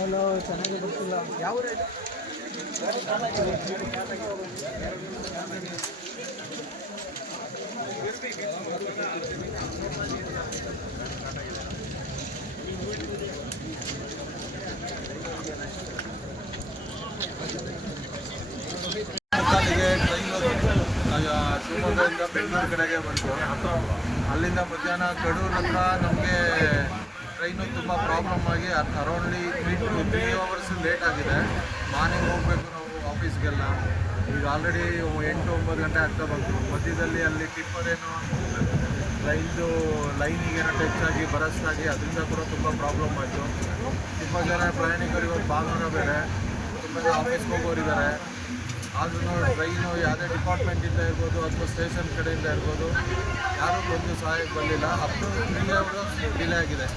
Hello, ಚೆನ್ನಾಗಿ ಬರ್ತಿಲ್ಲ. ಯಾವ ಶಿವಮೊಗ್ಗದಿಂದ ಬೆಂಗಳೂರು ಕಡೆಗೆ ಬಂತು. ಅಲ್ಲಿಂದ ಮಧ್ಯಾಹ್ನ ಕಡೂರು ಹತ್ರ ನಮಗೆ ಟ್ರೈನು ತುಂಬ ಪ್ರಾಬ್ಲಮ್ ಆಗಿ ಅರೌಂಡ್ಲಿ 3 hours ಲೇಟ್ ಆಗಿದೆ. ಮಾರ್ನಿಂಗ್ ಹೋಗಬೇಕು ನಾವು ಆಫೀಸ್ಗೆಲ್ಲ. ಈಗ ಆಲ್ರೆಡಿ 8-9 ಗಂಟೆ ಆಗ್ತಾ ಬಂತು. ಮಧ್ಯದಲ್ಲಿ ಅಲ್ಲಿ ಟಿಪ್ಪರೇನೋ ರೈಲ್ದು ಲೈನಿಗೇನೋ ಟಚ್ ಆಗಿ ಬರಸ್ಟ್ ಆಗಿ ಅದರಿಂದ ಕೂಡ ತುಂಬ ಪ್ರಾಬ್ಲಮ್ ಆಯಿತು. ತುಂಬ ಜನ ಪ್ರಯಾಣಿಕರು ಇವತ್ತು ಭಾನುವಾರ ಬೇರೆ ತುಂಬ ಜನ ಆಫೀಸ್ಗೆ ಹೋಗೋರಿದ್ದಾರೆ. ಆದ್ರೂ ಟ್ರೈನು ಯಾವುದೇ ಡಿಪಾರ್ಟ್ಮೆಂಟಿಂದ ಇರ್ಬೋದು ಅಥವಾ ಸ್ಟೇಷನ್ ಕಡೆಯಿಂದ ಇರ್ಬೋದು ಯಾರೂ ಬಂದು ಸಹಾಯಕ್ಕೆ ಬಂದಿಲ್ಲ. ಅಪ್ ಟು 3 hours ಡಿಲೇ ಆಗಿದೆ.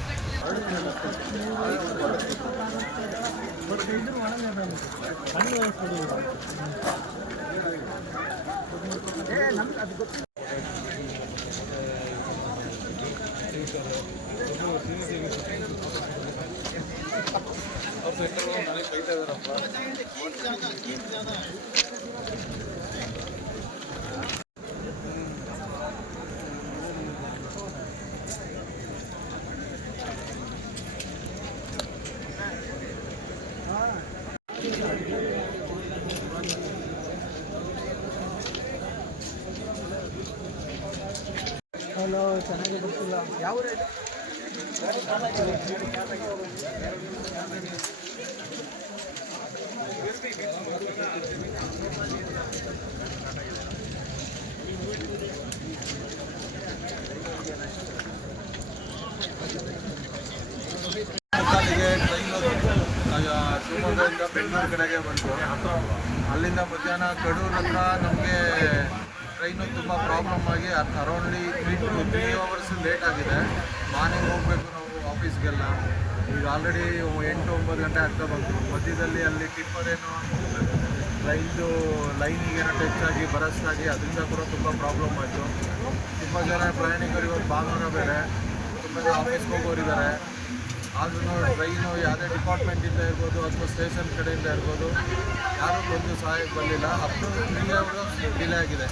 ನನಗೆ ಬೈತಾ ಇದ್ದಾರಪ್ಪ. ಹಲೋ, ಚೆನ್ನಾಗಿ ಬರ್ತಿಲ್ಲ. ಯಾವ ಶಿವಮೊಗ್ಗದಿಂದ ಬೆಂಗಳೂರು ಕಡೆಗೆ ಬಂತು. ಅಲ್ಲಿಂದ ಮಧ್ಯಾಹ್ನ ಕಡೂರು ಹತ್ರ ನಮಗೆ ಟ್ರೈನು ತುಂಬ ಪ್ರಾಬ್ಲಮ್ ಆಗಿ ಅರೌಂಡ್ಲಿ 3 hours ಲೇಟ್ ಆಗಿದೆ. ಮಾರ್ನಿಂಗ್ ಹೋಗಬೇಕು ನಾವು ಆಫೀಸ್ಗೆಲ್ಲ. ಈಗ ಆಲ್ರೆಡಿ 8-9 ಗಂಟೆ ಆಗ್ತಾ ಬಂತು. ಮಧ್ಯದಲ್ಲಿ ಅಲ್ಲಿ ಟಿಪ್ಪರೇನೋ ರೈಲ್ದು ಲೈನಿಗೇನೋ ಟಚ್ ಆಗಿ ಬರಸ್ಟ್ ಆಗಿ ಅದರಿಂದ ಕೂಡ ತುಂಬ ಪ್ರಾಬ್ಲಮ್ ಆಯಿತು. ತುಂಬ ಜನ ಪ್ರಯಾಣಿಕರು ಇವತ್ತು ಭಾನುವಾರ ಬೇರೆ ತುಂಬ ಜನ ಆಫೀಸ್ಗೆ ಹೋಗೋರಿದ್ದಾರೆ. ಆದ್ರೂ ಟ್ರೈನು ಯಾವುದೇ ಡಿಪಾರ್ಟ್ಮೆಂಟಿಂದ ಇರ್ಬೋದು ಅಥವಾ ಸ್ಟೇಷನ್ ಕಡೆಯಿಂದ ಇರ್ಬೋದು ಯಾರೂ ಬಂದು ಸಹಾಯಕ್ಕೆ ಬಂದಿಲ್ಲ. ಅಪ್ ಟು 3 hours ಡಿಲೇ ಆಗಿದೆ.